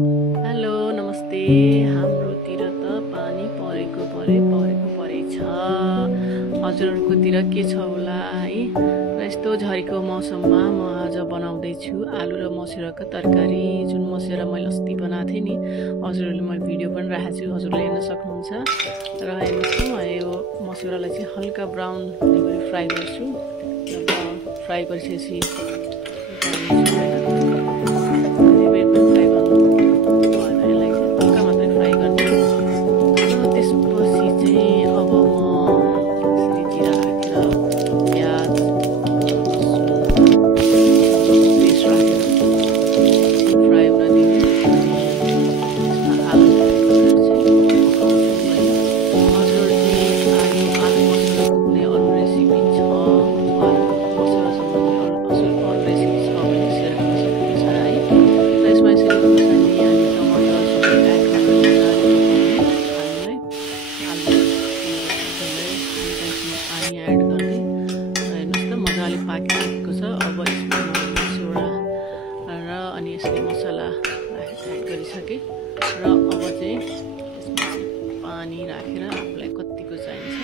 Hello नमस्ते। हाम्रोतिर त पानी परेको परेछ। हजुरहरुकोतिर के छ होला है। र यस्तो झरीको मौसममा म आज बनाउँदैछु आलु र मस्यौराको तरकारी, जुन मस्यौरा मैले अस्ति बनाएको थिएँ नि। हजुरहरुले मैले भिडियो पनि राखेको छु, हजुरले हेर्न सक्नुहुन्छ। र हेर्नुस् म यो मस्यौरालाई चाहिँ हल्का ब्राउन गरी फ्राई गर्छु। फ्राई गरिसकेपछि पाकेको छ। अब यसमा मस्यौरा र अनि यसले मसला एड गरिसके र अब चाहिँ यसमा पानी राखेर आफूलाई कतिको चाहिन्छ